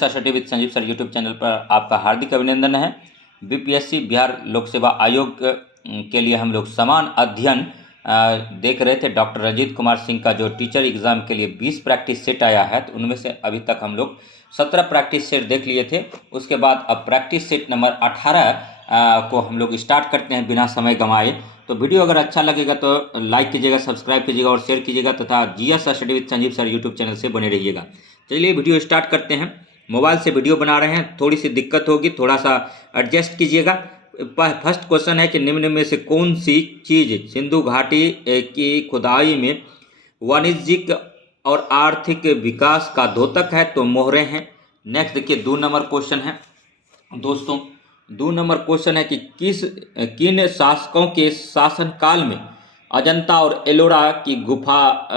Saraswati with Sanjeev sir YouTube channel पर आपका हार्दिक अभिनंदन है। बीपीएससी बिहार लोक सेवा आयोग के लिए हम लोग समान अध्ययन देख रहे थे। डॉक्टर रंजीत कुमार सिंह का जो टीचर एग्ज़ाम के लिए 20 प्रैक्टिस सेट आया है, तो उनमें से अभी तक हम लोग 17 प्रैक्टिस सेट देख लिए थे। उसके बाद अब प्रैक्टिस सेट नंबर 18 को हम लोग स्टार्ट करते हैं बिना समय गंवाए। तो वीडियो अगर अच्छा लगेगा तो लाइक कीजिएगा, सब्सक्राइब कीजिएगा और शेयर कीजिएगा तथा GS study with Sanjeev sir YouTube channel से बने रहिएगा। चलिए वीडियो स्टार्ट करते हैं। मोबाइल से वीडियो बना रहे हैं, थोड़ी सी दिक्कत होगी, थोड़ा सा एडजस्ट कीजिएगा। फर्स्ट क्वेश्चन है कि निम्न में से कौन सी चीज़ सिंधु घाटी की खुदाई में वाणिज्यिक और आर्थिक विकास का द्योतक है? तो मोहरें हैं। नेक्स्ट देखिए 2 नंबर क्वेश्चन है दोस्तों। 2 नंबर क्वेश्चन है कि किन शासकों के शासनकाल में अजंता और एलोरा की गुफा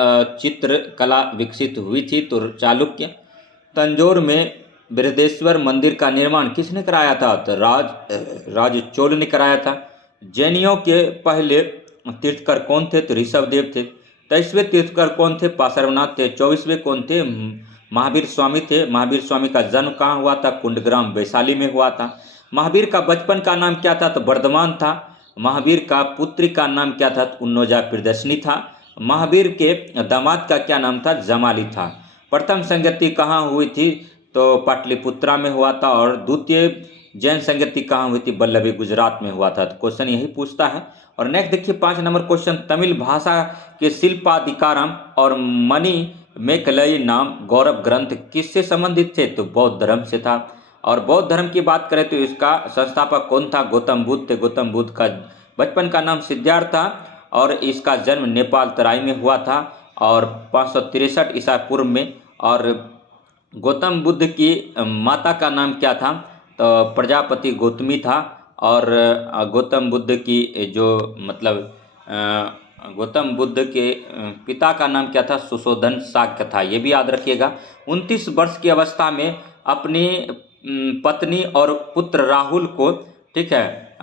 चित्रकला विकसित हुई थी? तो चालुक्य। तंजौर में बृहदेश्वर मंदिर का निर्माण किसने कराया था? तो राज चोल ने कराया था। जैनियों के पहले तीर्थकर कौन थे? तो ऋषभदेव थे। 23वें तीर्थकर कौन थे? पार्श्वनाथ थे। 24वें कौन थे? महावीर स्वामी थे। महावीर स्वामी का जन्म कहाँ हुआ था? कुंडग्राम वैशाली में हुआ था। महावीर का बचपन का नाम क्या था? तो वर्धमान था। महावीर का पुत्री का नाम क्या था? तो उन्नोजा प्रियदर्शिनी था। महावीर के दामाद का क्या नाम था? जमाली था। प्रथम संगति कहाँ हुई थी? तो पाटलिपुत्रा में हुआ था। और द्वितीय जैन संगति कहाँ हुई थी? वल्लभी, गुजरात में हुआ था। तो क्वेश्चन यही पूछता है। और नेक्स्ट देखिए 5 नंबर क्वेश्चन, तमिल भाषा के शिल्पाधिकारम और मणि मेकलई नाम गौरव ग्रंथ किससे संबंधित थे? तो बौद्ध धर्म से था। और बौद्ध धर्म की बात करें तो इसका संस्थापक कौन था? गौतम बुद्ध थे। गौतम बुद्ध का बचपन का नाम सिद्धार्थ था और इसका जन्म नेपाल तराई में हुआ था और 563 ईसा पूर्व में। और गौतम बुद्ध की माता का नाम क्या था? तो प्रजापति गौतमी था। और गौतम बुद्ध की जो गौतम बुद्ध के पिता का नाम क्या था? सुशोधन शाक्य था। ये भी याद रखिएगा। 29 वर्ष की अवस्था में अपनी पत्नी और पुत्र राहुल को, ठीक है,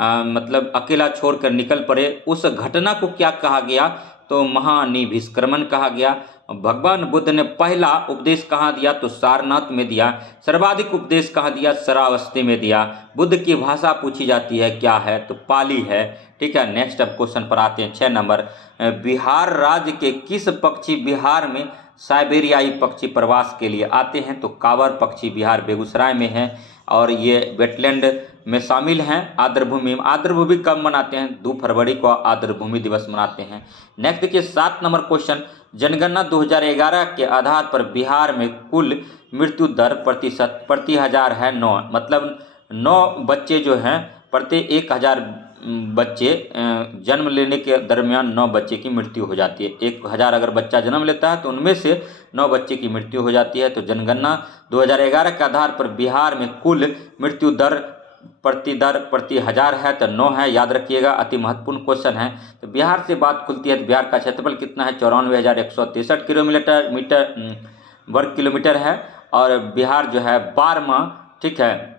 अकेला छोड़कर निकल पड़े। उस घटना को क्या कहा गया? तो महानिभिष्क्रमण कहा गया। भगवान बुद्ध ने पहला उपदेश कहाँ दिया? तो सारनाथ में दिया। सर्वाधिक उपदेश कहाँ दिया? श्रावस्ती में दिया। बुद्ध की भाषा पूछी जाती है, क्या है? तो पाली है। ठीक है, नेक्स्ट अब क्वेश्चन पर आते हैं 6 नंबर। बिहार राज्य के किस पक्षी बिहार में साइबेरियाई पक्षी प्रवास के लिए आते हैं? तो कांवर पक्षी बिहार बेगूसराय में है और ये वेटलैंड में शामिल हैं। आर्द्रभूमि कब मनाते हैं? 2 फरवरी को आर्द्रभूमि दिवस मनाते हैं। नेक्स्ट देखिए 7 नंबर क्वेश्चन, जनगणना 2011 के आधार पर बिहार में कुल मृत्यु दर प्रतिशत प्रति हजार है 9। मतलब 9 बच्चे जो हैं प्रति 1000 बच्चे जन्म लेने के दरमियान 9 बच्चे की मृत्यु हो जाती है। 1000 अगर बच्चा जन्म लेता है तो उनमें से 9 बच्चे की मृत्यु हो जाती है। तो जनगणना 2011 के आधार पर बिहार में कुल मृत्यु दर प्रति हजार है तो 9 है, याद रखिएगा। अति महत्वपूर्ण क्वेश्चन है। तो बिहार से बात खुलती है तो बिहार का क्षेत्रफल कितना है? 94,163 वर्ग किलोमीटर है। और बिहार जो है 12वां, ठीक है,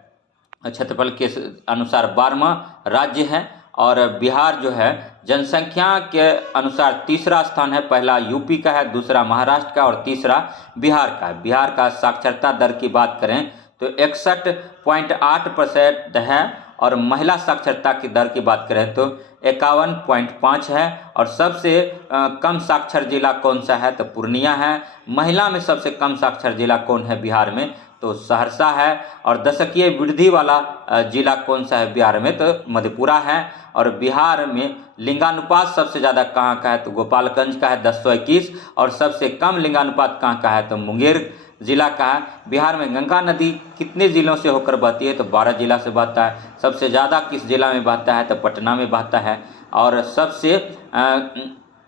क्षेत्रफल के अनुसार 12वां राज्य है। और बिहार जो है जनसंख्या के अनुसार 3रा स्थान है। पहला यूपी का है, दूसरा महाराष्ट्र का और तीसरा बिहार का है। बिहार का साक्षरता दर की बात करें तो 61.8% है। और महिला साक्षरता की दर की बात करें तो 51.5 है। और सबसे कम साक्षर जिला कौन सा है? तो पूर्णिया है। महिला में सबसे कम साक्षर जिला कौन है बिहार में? तो सहरसा है। और दशकीय वृद्धि वाला जिला कौन सा है बिहार में? तो मधेपुरा है। और बिहार में लिंगानुपात सबसे ज़्यादा कहाँ का है? तो गोपालगंज का है 1021। और सबसे कम लिंगानुपात कहाँ का है? तो मुंगेर जिला का है। बिहार में गंगा नदी कितने जिलों से होकर बहती है? तो 12 जिला से बहता है। सबसे ज़्यादा किस जिला में बहता है? तो पटना में बहता है। और सबसे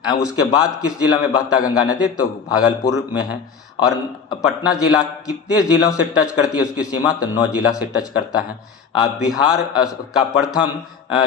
उसके बाद किस जिला में बहता है गंगा नदी? तो भागलपुर में है। और पटना जिला कितने जिलों से टच करती है उसकी सीमा? तो 9 जिला से टच करता है। बिहार का प्रथम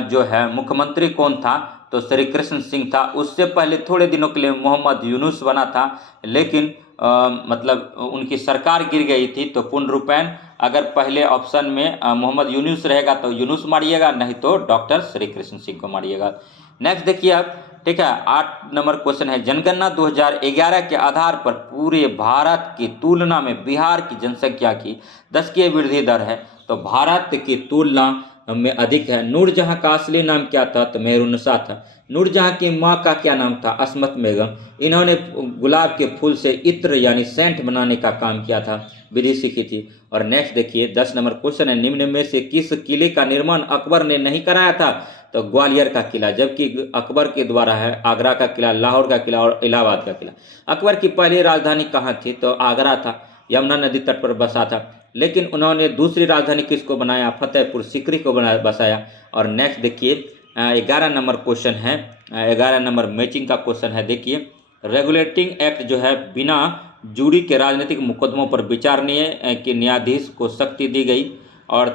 जो है मुख्यमंत्री कौन था? तो श्री कृष्ण सिंह था। उससे पहले थोड़े दिनों के लिए मोहम्मद यूनुस बना था, लेकिन उनकी सरकार गिर गई थी। तो पूर्ण रूपेण अगर पहले ऑप्शन में मोहम्मद यूनुस रहेगा तो यूनुस मारिएगा, नहीं तो डॉक्टर श्री कृष्ण सिंह को मारिएगा। नेक्स्ट देखिए अब ठीक है। 8 नंबर क्वेश्चन है, जनगणना 2011 के आधार पर पूरे भारत की तुलना में बिहार की जनसंख्या की 10वीं वृद्धि दर है। तो भारत की तुलना में अधिक है। नूरजहां का असली नाम क्या था? तो मेहरुन्निसा था। नूरजहां की माँ का क्या नाम था? अस्मत बेगम। इन्होंने गुलाब के फूल से इत्र यानी सेंट बनाने का काम किया था, विधि सीखी थी। और नेक्स्ट देखिए 10 नंबर क्वेश्चन है, निम्न में से किस किले का निर्माण अकबर ने नहीं कराया था? तो ग्वालियर का किला, जबकि अकबर के द्वारा है आगरा का किला, लाहौर का किला और इलाहाबाद का किला। अकबर की पहली राजधानी कहाँ थी? तो आगरा था, यमुना नदी तट पर बसा था। लेकिन उन्होंने दूसरी राजधानी किसको बनाया? फतेहपुर सीकरी को बसाया। और नेक्स्ट देखिए 11 नंबर क्वेश्चन है, 11 नंबर मैचिंग का क्वेश्चन है। देखिए रेगुलेटिंग एक्ट जो है बिना जूरी के राजनीतिक मुकदमों पर विचारणीय के न्यायाधीश को शक्ति दी गई। और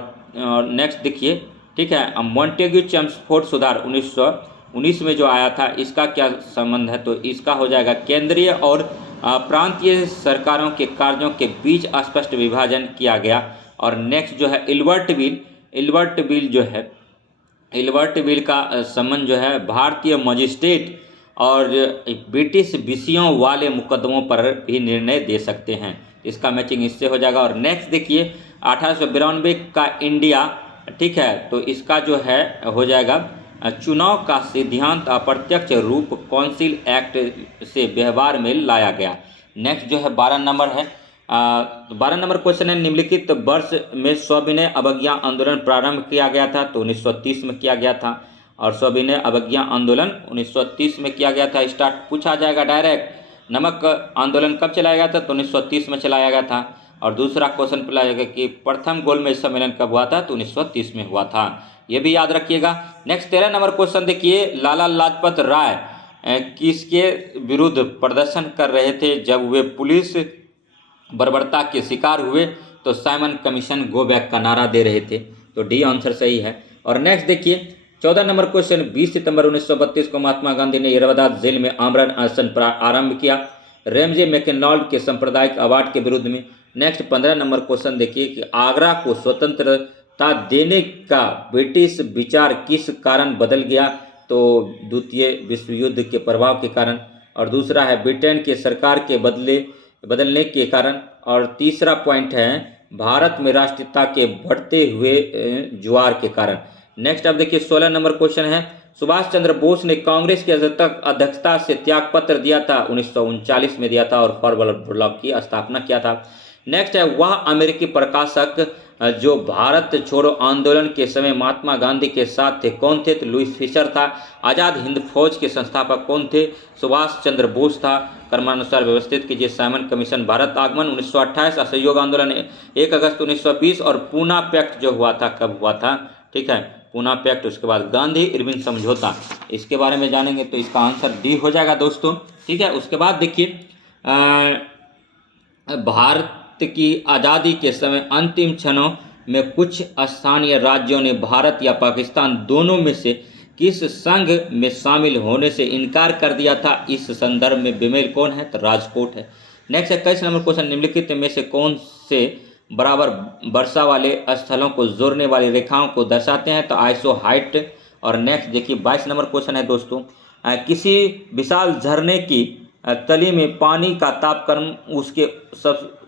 नेक्स्ट देखिए, ठीक है, मॉन्टेग्यू चेम्सफोर्ड सुधार 1919 में जो आया था, इसका क्या संबंध है? तो इसका हो जाएगा केंद्रीय और प्रांतीय सरकारों के कार्यों के बीच स्पष्ट विभाजन किया गया। और नेक्स्ट जो है इल्बर्ट बिल जो है, इल्बर्ट बिल का संबंध जो है भारतीय मजिस्ट्रेट और ब्रिटिश विषयों वाले मुकदमों पर भी निर्णय दे सकते हैं। इसका मैचिंग इससे हो जाएगा। और नेक्स्ट देखिए 1892 का इंडिया, ठीक है, तो इसका जो है हो जाएगा चुनाव का सिद्धांत अप्रत्यक्ष रूप काउंसिल एक्ट से व्यवहार में लाया गया। नेक्स्ट जो है 12 नंबर है, 12 नंबर क्वेश्चन है, निम्नलिखित वर्ष में सविनय अवज्ञा आंदोलन प्रारंभ किया गया था? तो 1930 में किया गया था। और सविनय अवज्ञा आंदोलन 1930 में किया गया था। स्टार्ट पूछा जाएगा डायरेक्ट, नमक आंदोलन कब चलाया गया था? तो 1930 में चलाया गया था। और दूसरा क्वेश्चन पूछा जाएगा कि प्रथम गोलमेज सम्मेलन कब हुआ था? तो 1930 में हुआ था, ये भी याद रखिएगा। नेक्स्ट 13 नंबर क्वेश्चन देखिए, लाला लाजपत राय किसके विरुद्ध प्रदर्शन कर रहे थे जब वे पुलिस बर्बरता के शिकार हुए? तो साइमन कमीशन गो बैक का नारा दे रहे थे। तो डी आंसर सही है। और नेक्स्ट देखिए 14 नंबर क्वेश्चन, 20 सितंबर 1932 को महात्मा गांधी ने इलाहाबाद जेल में आमरण अनशन आरंभ किया रेमजे मैकडॉनल्ड के सांप्रदायिक अवार्ड के विरुद्ध में। नेक्स्ट 15 नंबर क्वेश्चन देखिए कि आगरा को स्वतंत्रता देने का ब्रिटिश विचार किस कारण बदल गया? तो द्वितीय विश्व युद्ध के प्रभाव के कारण। और दूसरा है ब्रिटेन के सरकार के बदलने के कारण। और तीसरा पॉइंट है भारत में राष्ट्रीयता के बढ़ते हुए ज्वार के कारण। नेक्स्ट अब देखिए 16 नंबर क्वेश्चन है, सुभाष चंद्र बोस ने कांग्रेस की अध्यक्षता से त्यागपत्र दिया था? 1939 में दिया था और फॉरवर्ड ब्लॉक की स्थापना किया था। नेक्स्ट है वह अमेरिकी प्रकाशक जो भारत छोड़ो आंदोलन के समय महात्मा गांधी के साथ थे, कौन थे? तो लुईस फिशर था। आज़ाद हिंद फौज के संस्थापक कौन थे? सुभाष चंद्र बोस था। क्रमानुसार व्यवस्थित कीजिए, साइमन कमीशन, भारत आगमन 1928, असहयोग आंदोलन 1 अगस्त 1920 और पूना पैक्ट जो हुआ था कब हुआ था? ठीक है, पूना पैक्ट, उसके बाद गांधी इरविन समझौता, इसके बारे में जानेंगे तो इसका आंसर डी हो जाएगा दोस्तों। ठीक है, उसके बाद देखिए भारत की आज़ादी के समय अंतिम क्षणों में कुछ स्थानीय राज्यों ने भारत या पाकिस्तान दोनों में से किस संघ में शामिल होने से इनकार कर दिया था? इस संदर्भ में बेमेल कौन है? तो राजकोट है। नेक्स्ट 21 नंबर क्वेश्चन, निम्नलिखित में से कौन से बराबर वर्षा वाले स्थलों को जोड़ने वाली रेखाओं को दर्शाते हैं? तो आइसो हाइट। और नेक्स्ट देखिए 22 नंबर क्वेश्चन है दोस्तों, किसी विशाल झरने की तली में पानी का तापक्रम उसके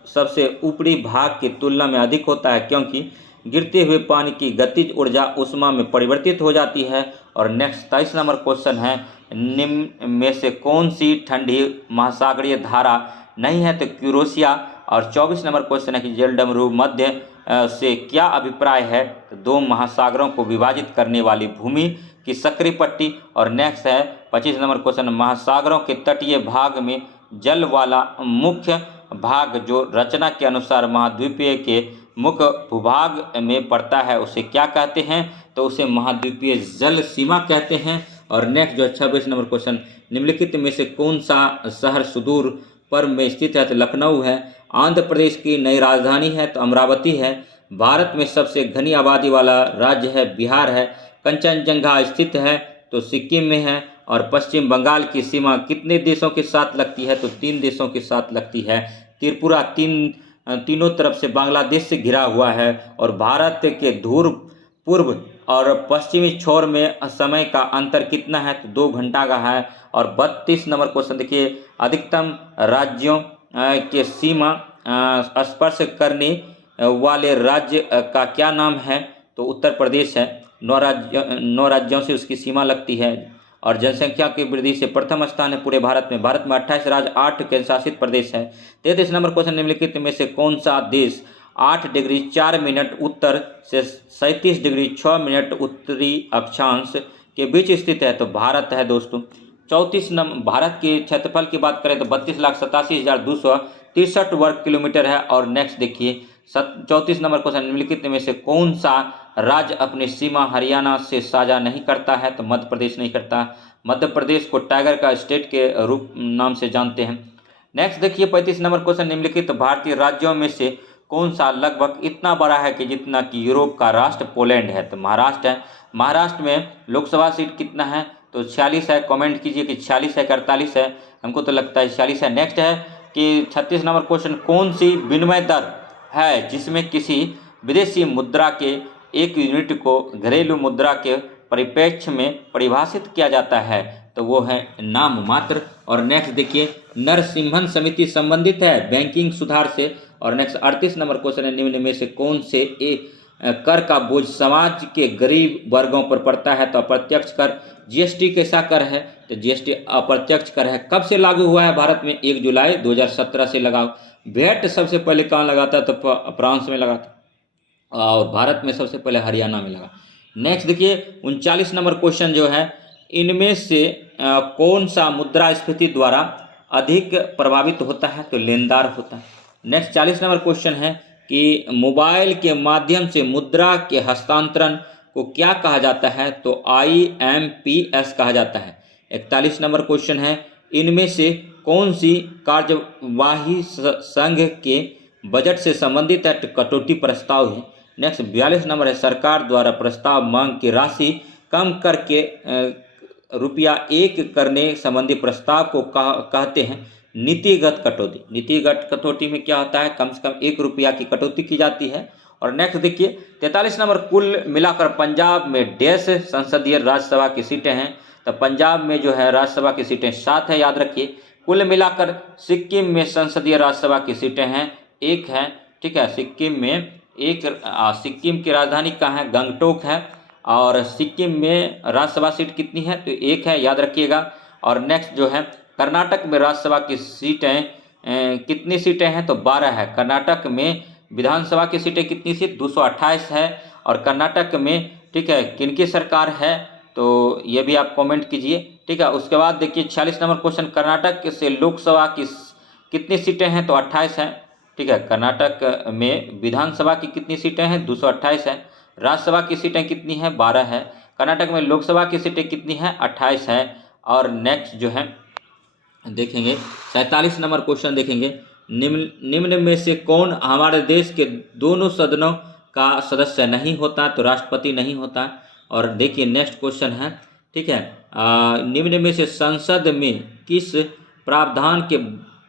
सबसे ऊपरी भाग की तुलना में अधिक होता है, क्योंकि गिरते हुए पानी की गतिज ऊर्जा उष्मा में परिवर्तित हो जाती है। और नेक्स्ट 23 नंबर क्वेश्चन है, निम्न में से कौन सी ठंडी महासागरीय धारा नहीं है? तो क्यूरोसिया। और 24 नंबर क्वेश्चन है कि जलडमरू मध्य से क्या अभिप्राय है? तो 2 महासागरों को विभाजित करने वाली भूमि की सक्रिय पट्टी। और नेक्स्ट है 25 नंबर क्वेश्चन, महासागरों के तटीय भाग में जल वाला मुख्य भाग जो रचना के अनुसार महाद्वीपीय के मुख्य भूभाग में पड़ता है उसे क्या कहते हैं? तो उसे महाद्वीपीय जल सीमा कहते हैं। और नेक्स्ट जो 26 नंबर क्वेश्चन, निम्नलिखित में से कौन सा शहर सुदूर पर्व में स्थित है? तो लखनऊ है। आंध्र प्रदेश की नई राजधानी है तो अमरावती है। भारत में सबसे घनी आबादी वाला राज्य है बिहार है। कंचनजंगा स्थित है तो सिक्किम में है। और पश्चिम बंगाल की सीमा कितने देशों के साथ लगती है? तो 3 देशों के साथ लगती है। त्रिपुरा तीनों तरफ से बांग्लादेश से घिरा हुआ है। और भारत के ध्रुव पूर्व और पश्चिमी छोर में समय का अंतर कितना है, तो 2 घंटा का है। और 32 नंबर क्वेश्चन देखिए, अधिकतम राज्यों के सीमा स्पर्श करने वाले राज्य का क्या नाम है, तो उत्तर प्रदेश है। 9 राज्यों से उसकी सीमा लगती है। और जनसंख्या की वृद्धि से प्रथम स्थान है पूरे भारत में। भारत में 28 राज्य 8 केंद्र शासित प्रदेश है। 33 नंबर क्वेश्चन, निम्नलिखित में से कौन सा देश 8 डिग्री 4 मिनट उत्तर से 37 डिग्री 6 मिनट उत्तरी अक्षांश के बीच स्थित है, तो भारत है दोस्तों। 34 नंबर, भारत के क्षेत्रफल की बात करें तो 32,87,263 वर्ग किलोमीटर है। और नेक्स्ट देखिए 34 नंबर क्वेश्चन, निम्नलिखित में से कौन सा राज्य अपनी सीमा हरियाणा से साझा नहीं करता है, तो मध्य प्रदेश नहीं करता। मध्य प्रदेश को टाइगर का स्टेट के रूप नाम से जानते हैं। नेक्स्ट देखिए 35 नंबर क्वेश्चन, निम्नलिखित भारतीय राज्यों में से कौन सा लगभग इतना बड़ा है कि जितना कि यूरोप का राष्ट्र पोलैंड है, तो महाराष्ट्र है। महाराष्ट्र में लोकसभा सीट कितना है, तो 46 है। कमेंट कीजिए कि 46 है कि 48 है, हमको तो लगता है 46 है। नेक्स्ट है कि 36 नंबर क्वेश्चन, कौन सी विनिमय दर है जिसमें किसी विदेशी मुद्रा के एक यूनिट को घरेलू मुद्रा के परिप्रेक्ष्य में परिभाषित किया जाता है, तो वो है नाम मात्र। और नेक्स्ट देखिए, नरसिम्हन समिति संबंधित है बैंकिंग सुधार से। और नेक्स्ट 38 नंबर क्वेश्चन है, निम्न में से कौन से कर का बोझ समाज के गरीब वर्गों पर पड़ता है, तो अप्रत्यक्ष कर। जीएसटी कैसा कर है, तो जीएसटी अप्रत्यक्ष कर है। कब से लागू हुआ है भारत में, 1 जुलाई 2017 से लगा। वैट सबसे पहले कहाँ लगा था, तो फ्रांस में लगा था, और भारत में सबसे पहले हरियाणा में लगा। नेक्स्ट देखिए 39 नंबर क्वेश्चन जो है, इनमें से कौन सा मुद्रास्फीति द्वारा अधिक प्रभावित होता है, तो लेनदार होता है। नेक्स्ट 40 नंबर क्वेश्चन है कि मोबाइल के माध्यम से मुद्रा के हस्तांतरण को क्या कहा जाता है, तो IMPS कहा जाता है। 41 नंबर क्वेश्चन है, इनमें से कौन सी कार्यवाही संघ के बजट से संबंधित है, तो कटौती प्रस्ताव है। नेक्स्ट 42 नंबर है, सरकार द्वारा प्रस्ताव मांग की राशि कम करके ₹1 करने संबंधी प्रस्ताव को कहते हैं नीतिगत कटौती। नीतिगत कटौती में क्या होता है, कम से कम ₹1 की कटौती की जाती है। और नेक्स्ट देखिए 43 नंबर, कुल मिलाकर पंजाब में डैश संसदीय राज्यसभा की सीटें हैं, तो पंजाब में जो है राज्यसभा की सीटें 7 है, याद रखिए। कुल मिलाकर सिक्किम में संसदीय राज्यसभा की सीटें हैं 1 है, ठीक है। सिक्किम में सिक्किम की राजधानी कहाँ है, गंगटोक है। और सिक्किम में राज्यसभा सीट कितनी है, तो 1 है, याद रखिएगा। और नेक्स्ट जो है कर्नाटक में राज्यसभा की सीटें कितनी सीटें हैं, तो 12 है। कर्नाटक में विधानसभा की सीटें कितनी सी, 228 है। और कर्नाटक में, ठीक है, किनकी सरकार है, तो ये भी आप कमेंट कीजिए, ठीक है। उसके बाद देखिए 46 नंबर क्वेश्चन, कर्नाटक से लोकसभा की कितनी सीटें हैं, तो 28 है, ठीक है। कर्नाटक में विधानसभा की कितनी सीटें हैं, 228 है। राज्यसभा की सीटें कितनी हैं, 12 है। कर्नाटक में लोकसभा की सीटें कितनी हैं, 28 है। और नेक्स्ट जो है देखेंगे 47 नंबर क्वेश्चन देखेंगे, निम्न में से कौन हमारे देश के दोनों सदनों का सदस्य नहीं होता, तो राष्ट्रपति नहीं होता। और देखिए नेक्स्ट क्वेश्चन है, ठीक है, निम्न में से संसद में किस प्रावधान के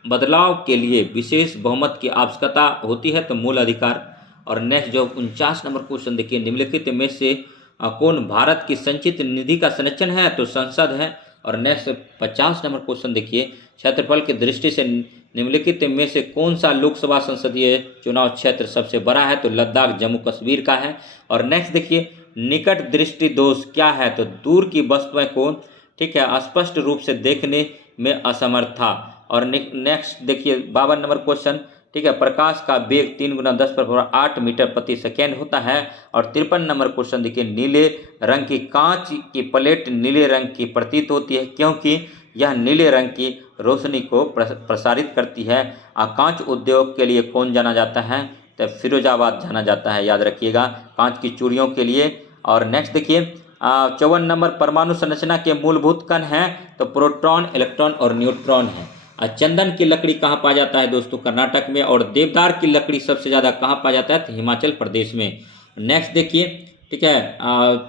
बदलाव के लिए विशेष बहुमत की आवश्यकता होती है, तो मूल अधिकार। और नेक्स्ट जो 49 नंबर क्वेश्चन देखिए, निम्नलिखित में से कौन भारत की संचित निधि का संरक्षण है, तो संसद है। और नेक्स्ट 50 नंबर क्वेश्चन देखिए, क्षेत्रफल की दृष्टि से निम्नलिखित में से कौन सा लोकसभा संसदीय चुनाव क्षेत्र सबसे बड़ा है, तो लद्दाख जम्मू कश्मीर का है। और नेक्स्ट देखिए, निकट दृष्टि दोष क्या है, तो दूर की वस्तुएं को, ठीक है, स्पष्ट रूप से देखने में असमर्थता। और नेक्स्ट देखिए 52 नंबर क्वेश्चन, ठीक है, प्रकाश का वेग 3 × 10⁸ मीटर प्रति सेकेंड होता है। और 53 नंबर क्वेश्चन देखिए, नीले रंग की कांच की प्लेट नीले रंग की प्रतीत होती है क्योंकि यह नीले रंग की रोशनी को प्रसारित करती है। कांच उद्योग के लिए कौन जाना जाता है, तो फिरोजाबाद जाना जाता है, याद रखिएगा, कांच की चूड़ियों के लिए। और नेक्स्ट देखिए 54 नंबर, परमाणु संरचना के मूलभूत कण हैं, तो प्रोटॉन, इलेक्ट्रॉन और न्यूट्रॉन है। चंदन की लकड़ी कहाँ पाया जाता है दोस्तों, कर्नाटक में। और देवदार की लकड़ी सबसे ज़्यादा कहाँ पाया जाता है, तो हिमाचल प्रदेश में। नेक्स्ट देखिए, ठीक है,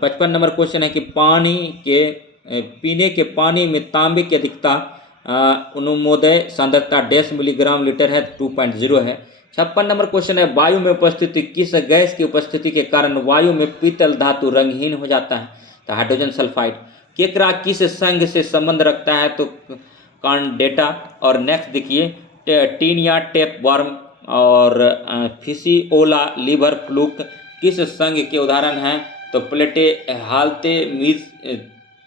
55 नंबर क्वेश्चन है कि पीने के पानी में तांबे की अधिकता अनुमोदय सांद्रता 10 मिलीग्राम लीटर है, 2.0 है। 56 नंबर क्वेश्चन है, वायु में उपस्थिति किस गैस की उपस्थिति के कारण वायु में पीतल धातु रंगहीन हो जाता है? तो हाइड्रोजन सल्फाइड। केकड़ा किस संघ से संबंध रखता है? तो कॉर्डेटा। और नेक्स्ट देखिए, टीन या टेप वर्म और फिसिओला लीवर फ्लूक किस संघ के उदाहरण हैं? तो प्लेटे हालते मीज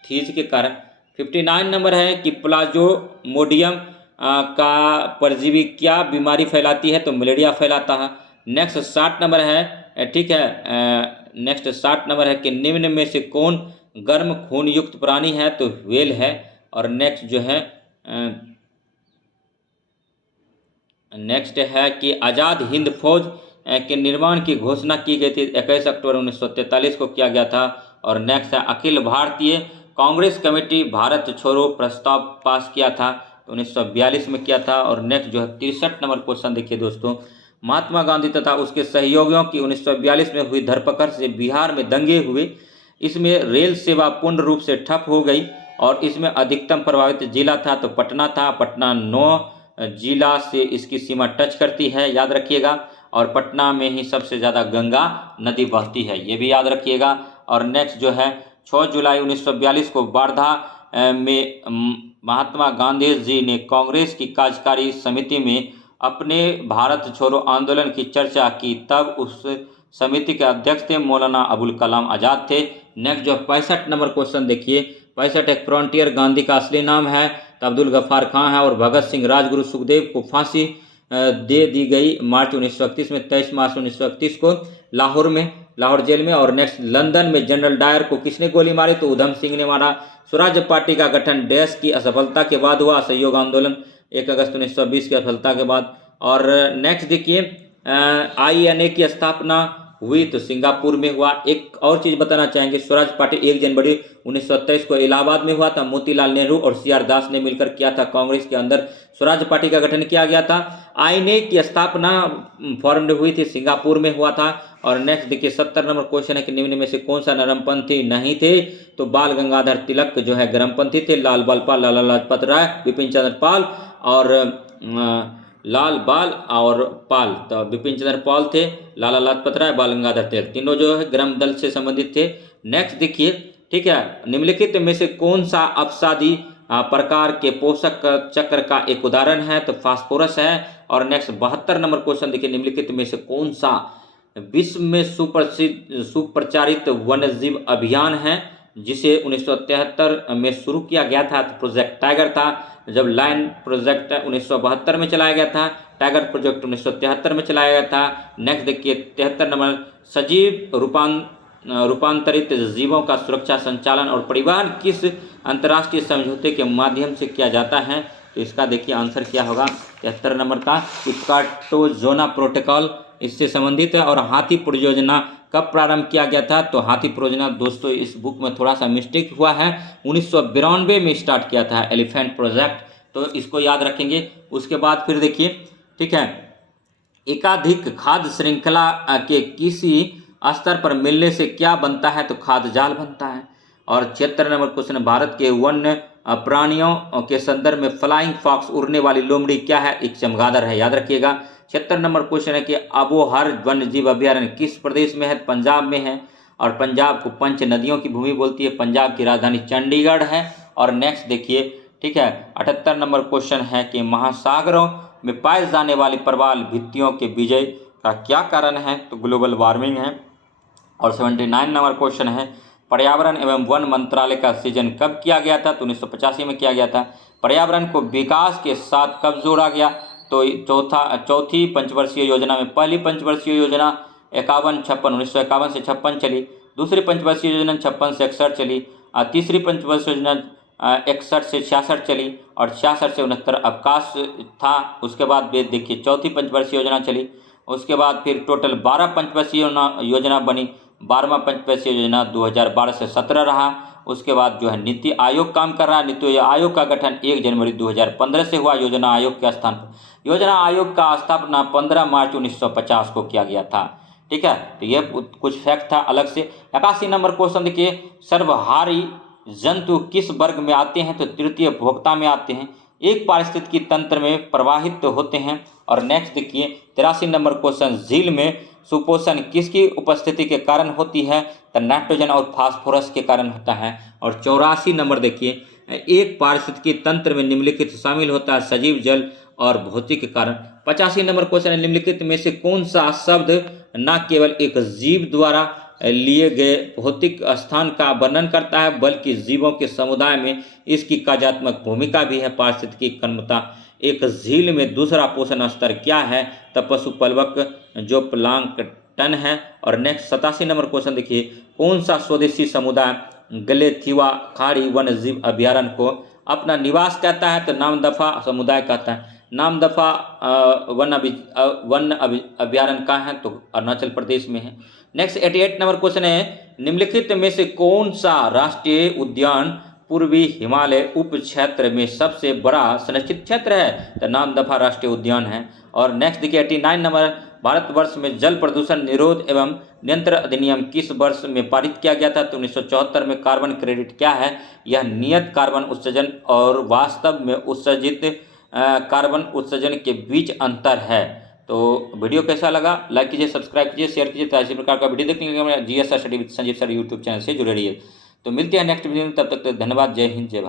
थीज के कारण। 59 नंबर है कि प्लाज्मोडियम का परजीवी क्या बीमारी फैलाती है? तो मलेरिया फैलाता है। नेक्स्ट 60 नंबर है, ठीक है, नेक्स्ट 60 नंबर है कि निम्न में से कौन गर्म खून युक्त प्राणी है? तो व्हेल है। और नेक्स्ट जो है, नेक्स्ट है कि आज़ाद हिंद फौज के निर्माण की घोषणा की गई थी 21 अक्टूबर 1943 को किया गया था। और नेक्स्ट है, अखिल भारतीय कांग्रेस कमेटी भारत छोड़ो प्रस्ताव पास किया था? तो 1942 में किया था। और नेक्स्ट जो है 63 नंबर क्वेश्चन देखिए दोस्तों, महात्मा गांधी तथा उसके सहयोगियों की 1942 में हुई धरपकड़ से बिहार में दंगे हुए। इसमें रेल सेवा पूर्ण रूप से ठप हो गई और इसमें अधिकतम प्रभावित जिला था तो पटना था। पटना 9 जिला से इसकी सीमा टच करती है, याद रखिएगा। और पटना में ही सबसे ज़्यादा गंगा नदी बहती है, ये भी याद रखिएगा। और नेक्स्ट जो है 6 जुलाई 1942 को वार्धा में महात्मा गांधी जी ने कांग्रेस की कार्यकारी समिति में अपने भारत छोड़ो आंदोलन की चर्चा की, तब उस समिति के अध्यक्ष थे मौलाना अबुल कलाम आज़ाद थे। नेक्स्ट जो 65 नंबर क्वेश्चन देखिए, 65 एक फ्रंटियर गांधी का असली नाम है तो अब्दुल गफ्फार खां है। और भगत सिंह राजगुरु सुखदेव को फांसी दे दी गई मार्च 1931 में, 23 मार्च 1931 को लाहौर जेल में। और नेक्स्ट, लंदन में जनरल डायर को किसने गोली मारी? तो उधम सिंह ने मारा। स्वराज्य पार्टी का गठन डैश की असफलता के बाद हुआ? असहयोग आंदोलन 1 अगस्त 1920 की असफलता के बाद। और नेक्स्ट देखिए, INA की स्थापना हुई तो सिंगापुर में हुआ। एक और चीज़ बताना चाहेंगे, स्वराज पार्टी 1 जनवरी 1923 को इलाहाबाद में हुआ था। मोतीलाल नेहरू और CR दास ने मिलकर किया था। कांग्रेस के अंदर स्वराज पार्टी का गठन किया गया था। INA की स्थापना फॉर्म हुई थी, सिंगापुर में हुआ था। और नेक्स्ट देखिए 70 नंबर क्वेश्चन है कि निम्न में से कौन सा नरमपंथी नहीं थे? तो बाल गंगाधर तिलक जो है गर्मपंथी थे। लाल बाल पाल, लाला लाजपत राय, बिपिन चंद्र पाल और लाल बाल और पाल, तो बिपिन चंद्र पाल थे, लाला लाजपत राय, बाल गंगाधर तिलक, तीनों जो है ग्राम दल से संबंधित थे। नेक्स्ट देखिए, ठीक है, निम्नलिखित में से कौन सा अपसादी प्रकार के पोषक चक्र का एक उदाहरण है? तो फास्फोरस है। और नेक्स्ट 72 नंबर क्वेश्चन देखिए, निम्नलिखित में से कौन सा विश्व में सुप्रचारित वन्यजीव अभियान है जिसे 1973 में शुरू किया गया था? तो प्रोजेक्ट टाइगर था। जब लायन प्रोजेक्ट 1972 में चलाया गया था, टाइगर प्रोजेक्ट 1973 में चलाया गया था। नेक्स्ट देखिए 73 नंबर, सजीव रूपांतरित जीवों का सुरक्षा संचालन और परिवहन किस अंतर्राष्ट्रीय समझौते के माध्यम से किया जाता है? तो इसका देखिए आंसर क्या होगा 73 नंबर का, कार्टाजोना प्रोटोकॉल इससे संबंधित है। और हाथी परियोजना कब प्रारंभ किया गया था? तो हाथी परियोजना दोस्तों इस बुक में थोड़ा सा मिस्टेक हुआ है, 1992 में स्टार्ट किया था एलिफेंट प्रोजेक्ट, तो इसको याद रखेंगे। उसके बाद फिर देखिए, ठीक है, एकाधिक खाद्य श्रृंखला के किसी स्तर पर मिलने से क्या बनता है? तो खाद्य जाल बनता है। और 76 नंबर क्वेश्चन, भारत के वन्य प्राणियों के संदर्भ में फ्लाइंग फॉक्स, उड़ने वाली लोमड़ी क्या है? एक चमगादड़ है, याद रखिएगा। 76 नंबर क्वेश्चन है कि अबोहर वन्य जीव अभयारण्य किस प्रदेश में है? पंजाब में है। और पंजाब को पंच नदियों की भूमि बोलती है। पंजाब की राजधानी चंडीगढ़ है। और नेक्स्ट देखिए, ठीक है, 78 नंबर क्वेश्चन है कि महासागरों में पाए जाने वाली प्रवाल भित्तियों के विजय का क्या कारण है? तो ग्लोबल वार्मिंग है। और 79 नंबर क्वेश्चन है, पर्यावरण एवं वन मंत्रालय का सृजन कब किया गया था? तो 1985 में किया गया था। पर्यावरण को विकास के साथ कब जोड़ा गया? तो चौथी पंचवर्षीय योजना में। पहली पंचवर्षीय योजना 1951 से 56 चली। दूसरी पंचवर्षीय योजना 56 से 61 चली। तीसरी पंचवर्षीय योजना 61 से 66 चली। और 66 से 69 अवकाश था। उसके बाद देखिए चौथी पंचवर्षीय योजना चली। उसके बाद फिर टोटल 12 पंचवर्षीय योजना बनी। 12वां पंचवर्षीय योजना 2012 से 17 रहा। उसके बाद जो है नीति आयोग काम कर रहा है। नीति आयोग का गठन 1 जनवरी 2015 से हुआ योजना आयोग के स्थान पर। योजना आयोग का स्थापना 15 मार्च 1950 को किया गया था। ठीक है, तो ये कुछ फैक्ट था अलग से। 81 नंबर क्वेश्चन देखिए, सर्वहारी जंतु किस वर्ग में आते हैं? तो तृतीय भोक्ता में आते हैं। एक पारिस्थितिकी तंत्र में प्रवाहित होते हैं और नेक्स्ट देखिए 83 नंबर क्वेश्चन, झील में सुपोषण किसकी उपस्थिति के कारण होती है? तो नाइट्रोजन और फास्फोरस के कारण होता है। और 84 नंबर देखिए, एक पारिस्थितिकी तंत्र में निम्नलिखित शामिल होता है? सजीव, जल और भौतिक कारण। 85 नंबर क्वेश्चन है, निम्नलिखित में से कौन सा शब्द न केवल एक जीव द्वारा लिए गए भौतिक स्थान का वर्णन करता है बल्कि जीवों के समुदाय में इसकी कार्यात्मक भूमिका भी है? पारिस्थितिकी कर्मता। एक झील में दूसरा पोषण स्तर क्या है? तो पशुपलवक जो प्लांकटन है। और नेक्स्ट 87 नंबर क्वेश्चन देखिए, कौन सा स्वदेशी समुदाय गलेथिवा खाड़ी वन्य जीव अभ्यारण्य को अपना निवास कहता है? तो नामदफा समुदाय कहता है। नामदफा वन अभ्यारण्य कहाँ है? तो अरुणाचल प्रदेश में है। नेक्स्ट 88 नंबर क्वेश्चन है, निम्नलिखित में से कौन सा राष्ट्रीय उद्यान पूर्वी हिमालय उप क्षेत्र में सबसे बड़ा संरक्षित क्षेत्र है? तो नामदफा राष्ट्रीय उद्यान है। और नेक्स्ट देखिए 89 नंबर, भारतवर्ष में जल प्रदूषण निरोध एवं नियंत्रण अधिनियम किस वर्ष में पारित किया गया था? तो 1974 में। कार्बन क्रेडिट क्या है? यह नियत कार्बन उत्सर्जन और वास्तव में उत्सर्जित कार्बन उत्सर्जन के बीच अंतर है। तो वीडियो कैसा लगा? लाइक कीजिए, सब्सक्राइब कीजिए, शेयर कीजिए। तो इसी प्रकार का वीडियो देखने के लिए हमारे GS study with Sanjeev sir YouTube channel से जुड़े रहिए। तो मिलते हैं नेक्स्ट वीडियो में, तब तक धन्यवाद। जय हिंद, जय भारत।